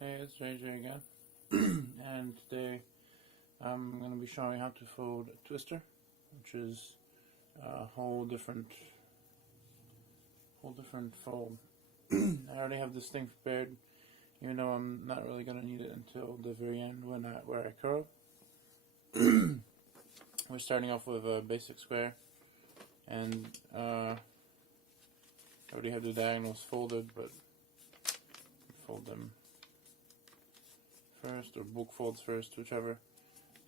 Hey, it's JJ again, and today I'm going to be showing you how to fold a twister, which is a whole different fold. I already have this thing prepared, even though I'm not really going to need it until the very end where I curl. We're starting off with a basic square, and I already have the diagonals folded, but fold them first, or book folds first, whichever.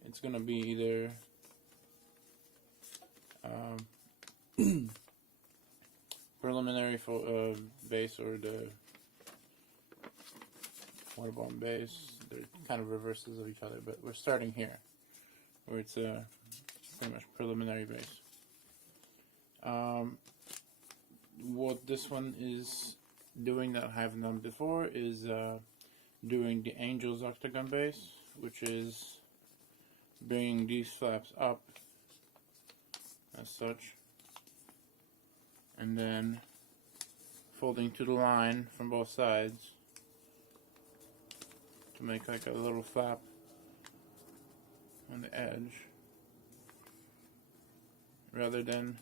It's gonna be either preliminary base or the water bomb base. They're kind of reverses of each other, but we're starting here, where it's pretty much preliminary base. What this one is doing that I haven't done before is doing the Angel's octagon base, which is bringing these flaps up as such, and then folding to the line from both sides to make like a little flap on the edge, rather than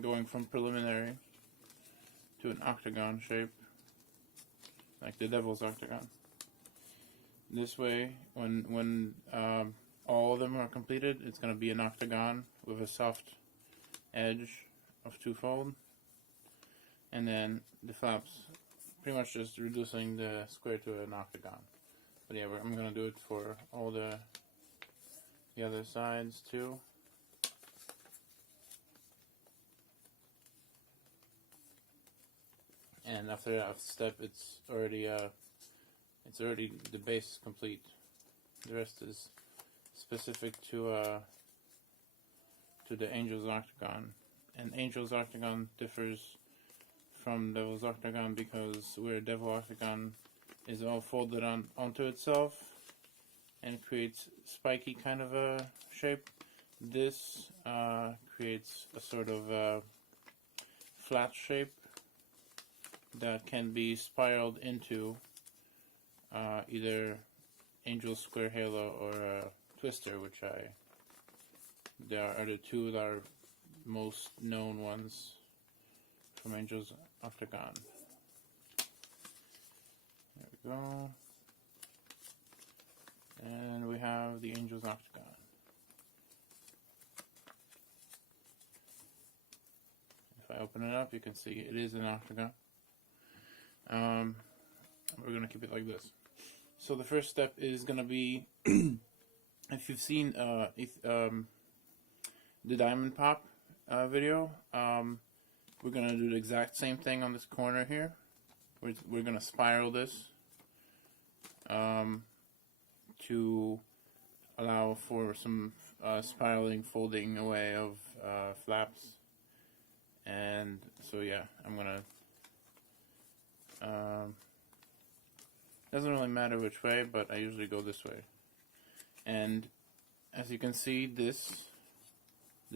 going from preliminary to an octagon shape, like the Devil's Octagon. This way, when all of them are completed, it's going to be an octagon with a soft edge of two-fold, and then the flaps, pretty much just reducing the square to an octagon. But yeah, I'm going to do it for all the other sides too. And after that step, it's already the base is complete. The rest is specific to the Angel's Octagon. And Angel's Octagon differs from Devil's Octagon because where Devil Octagon is all folded onto itself and creates spiky kind of a shape, this creates a sort of flat shape that can be spiraled into either Angel's Square Halo or Twister, which there are the two that are most known ones from Angel's Octagon. There we go. And we have the Angel's Octagon. If I open it up, you can see it is an octagon. We're going to keep it like this. So the first step is going to be, if you've seen the diamond pop video, we're going to do the exact same thing on this corner here. We're going to spiral this to allow for some spiraling, folding away of flaps. And so yeah, I'm going to doesn't really matter which way, but I usually go this way. And as you can see, the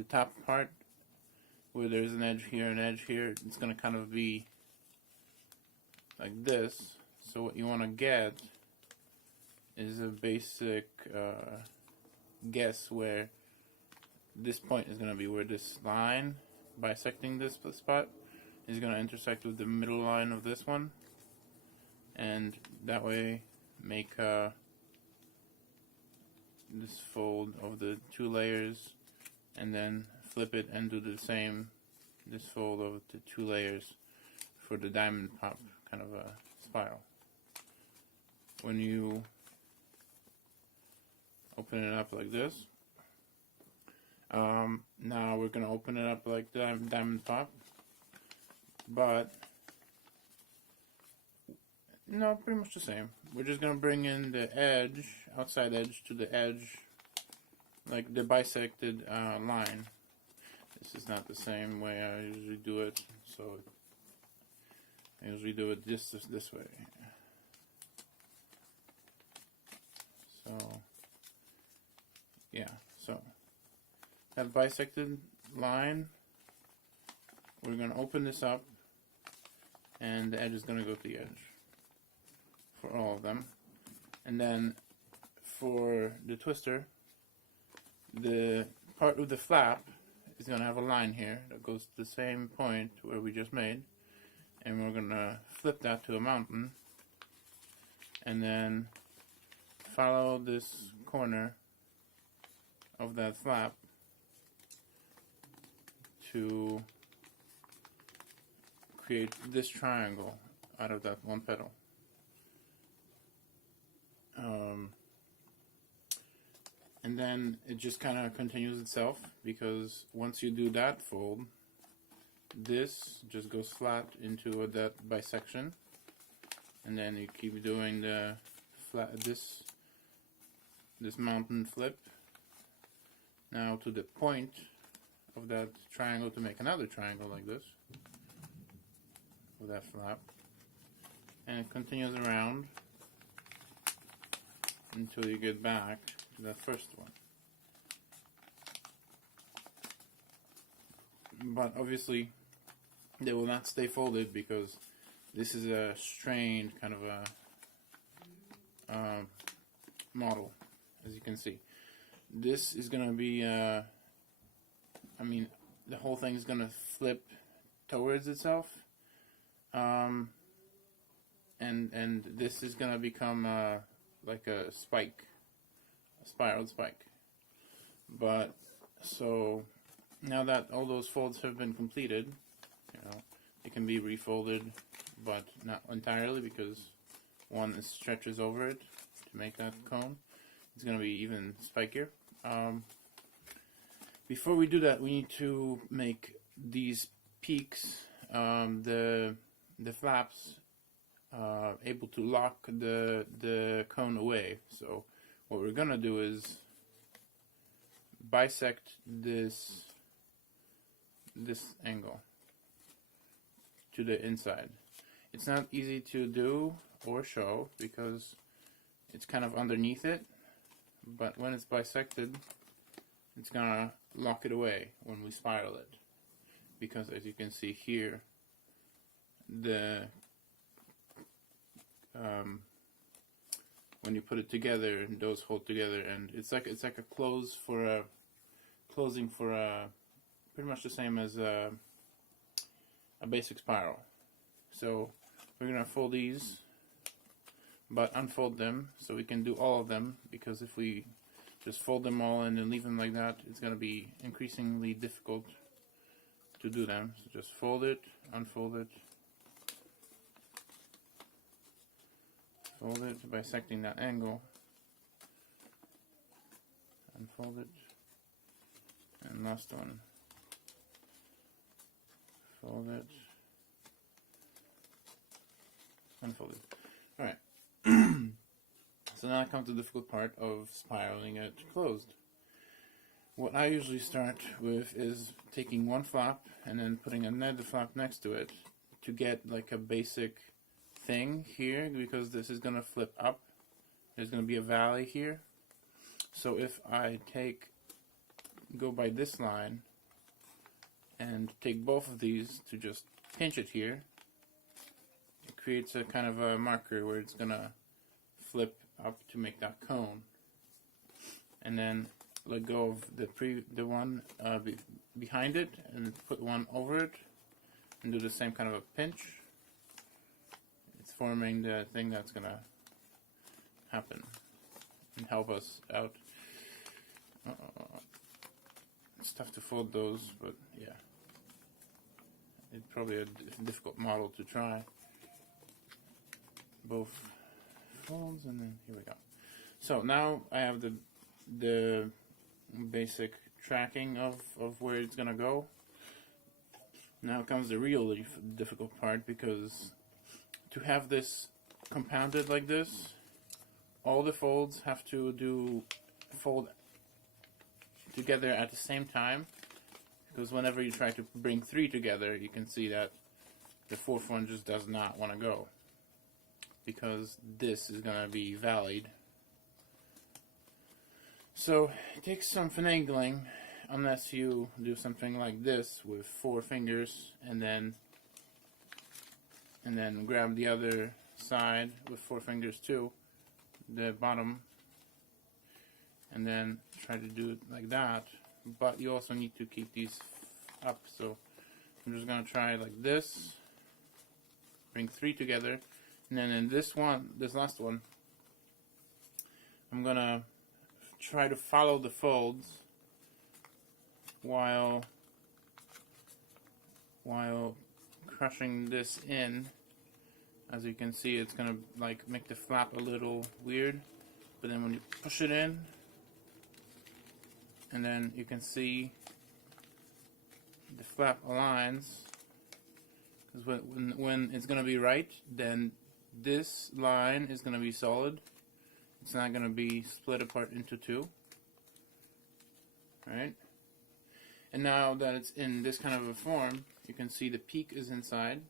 top part where there's an edge here, it's going to kind of be like this. So what you want to get is a basic guess where this point is going to be, where this line bisecting this spot is going to intersect with the middle line of this one, and that way make this fold of the two layers, and then flip it and do the same, this fold of the two layers for the diamond pop kind of a spiral. When you open it up like this, now we're going to open it up like the diamond pop, but no, pretty much the same. We're just going to bring in the edge, outside edge, to the edge, like the bisected line. This is not the same way I usually do it, so I usually do it this way. So, yeah, so that bisected line, we're going to open this up, and the edge is going to go to the edge. for all of them. And then for the twister, the part of the flap is going to have a line here that goes to the same point where we just made, and we're going to flip that to a mountain and then follow this corner of that flap to create this triangle out of that one petal. And then it just kind of continues itself, because once you do that fold, this just goes flat into that bisection, and then you keep doing the flat this mountain flip now to the point of that triangle to make another triangle like this with that flap, and it continues around until you get back to that first one. But obviously they will not stay folded, because this is a strained kind of a model, as you can see. This is going to be, I mean, the whole thing is going to flip towards itself, and this is going to become like a spike, a spiral spike. But so now that all those folds have been completed, you know, it can be refolded, but not entirely, because one stretches over it to make that cone. It's going to be even spikier. Before we do that, we need to make these peaks, the flaps, able to lock the cone away. So what we're going to do is bisect this angle to the inside. It's not easy to do or show because it's kind of underneath it, but when it's bisected, it's gonna lock it away when we spiral it, because as you can see here, when you put it together, those hold together, and it's like a closing for a pretty much the same as a basic spiral. So we're gonna fold these, but unfold them so we can do all of them, because if we just fold them all and then leave them like that, it's gonna be increasingly difficult to do them. So just fold it, unfold it, fold it, bisecting that angle, unfold it, and last one, fold it, unfold it. Alright, so now comes the difficult part of spiraling it closed. What I usually start with is taking one flap and then putting another flap next to it to get like a basic thing here, because this is going to flip up. There's going to be a valley here. So if I go by this line and take both of these to just pinch it here, it creates a kind of a marker where it's going to flip up to make that cone. And then let go of the one behind it and put one over it and do the same kind of a pinch. It's forming the thing that's going to happen and help us out. It's tough to fold those, but yeah, it's probably a difficult model to try. Both folds, and then here we go. So now I have the basic tracking of where it's gonna go. Now comes the really difficult part, because to have this compounded like this, all the folds have to fold together at the same time, because whenever you try to bring three together, you can see that the fourth one just does not want to go, because this is going to be valleyed. So it takes some finagling, unless you do something like this with 4 fingers and then grab the other side with 4 fingers too, the bottom, and then try to do it like that. But you also need to keep these up, so I'm just gonna try like this, bring 3 together, and then in this last one, I'm gonna try to follow the folds while crushing this in. As you can see, it's gonna like make the flap a little weird, but then when you push it in, and then you can see the flap aligns, because when it's gonna be right, then this line is gonna be solid. It's not gonna be split apart into 2. Right? And now that it's in this kind of a form, you can see the peak is inside,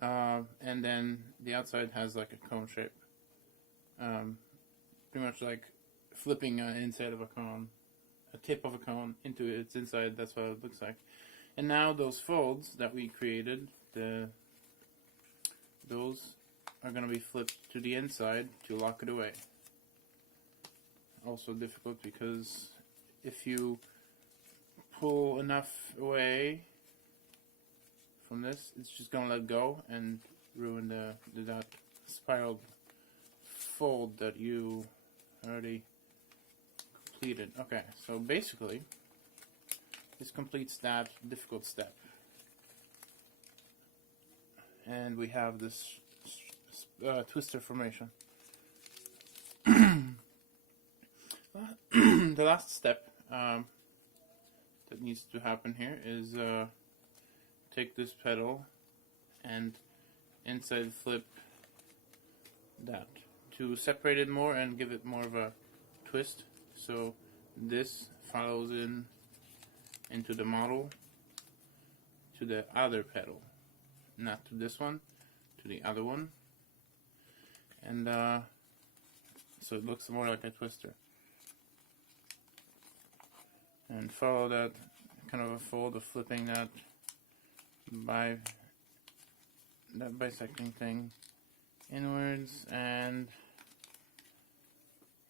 and then the outside has like a cone shape. Pretty much like flipping an inside of a cone, a tip of a cone into its inside. That's what it looks like. And now those folds that we created, those are going to be flipped to the inside to lock it away. Also difficult because if you pull enough away from this, it's just going to let go and ruin that spiral fold that you already completed. Okay, so basically this completes that difficult step. And we have this twister formation. The last step that needs to happen here is take this pedal and inside flip that to separate it more and give it more of a twist. So this follows into the model to the other pedal, not to this one, to the other one, and so it looks more like a twister. And follow that kind of a fold of flipping that bisecting thing inwards, and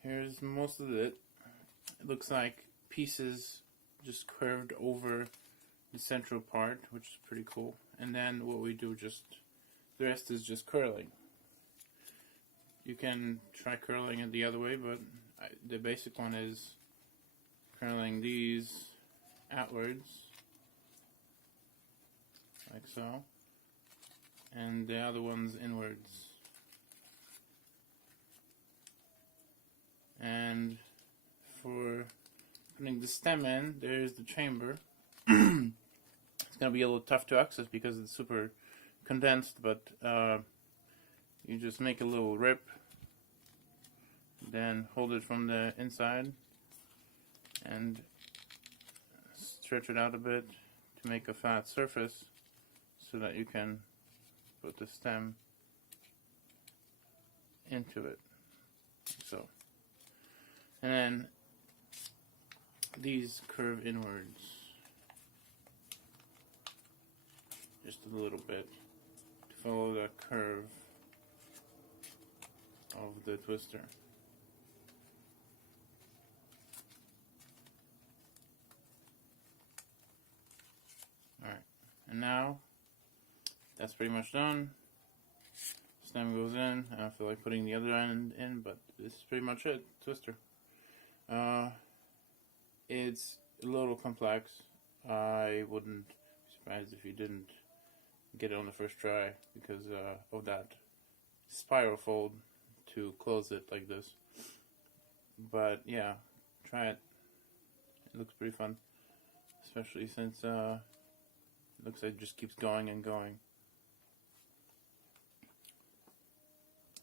here's most of it. It looks like pieces just curved over the central part, which is pretty cool. And then what we do, the rest is just curling. You can try curling it the other way, but the basic one is curling these outwards, like so, and the other one's inwards. And for putting the stem in, there's the chamber. It's going to be a little tough to access because it's super condensed, but you just make a little rip, then hold it from the inside and stretch it out a bit to make a flat surface so that you can put the stem into it. So, and then these curve inwards just a little bit to follow the curve of the twister. Alright, and now that's pretty much done. Stem goes in. I feel like putting the other end in, but this is pretty much it. Twister. It's a little complex. I wouldn't be surprised if you didn't get it on the first try because of that spiral fold to close it like this. But yeah, try it. It looks pretty fun, especially since it looks like it just keeps going and going.